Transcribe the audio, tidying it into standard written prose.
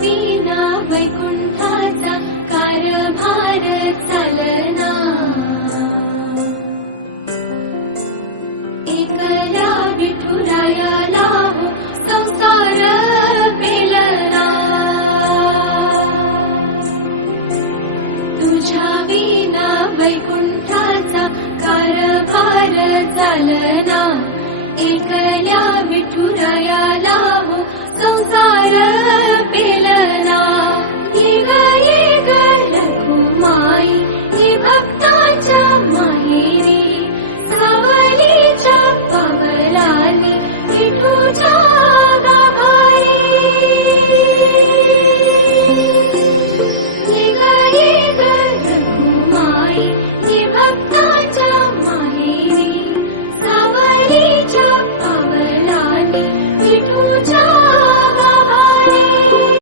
विना वैकुंठाचा कारभार चालना, एकल्या विठुरायाला हो संसार पेलना, तुझ्या विना वैकुंठाचा कारभार चालना, एकल्या विठुरायाला हो संसार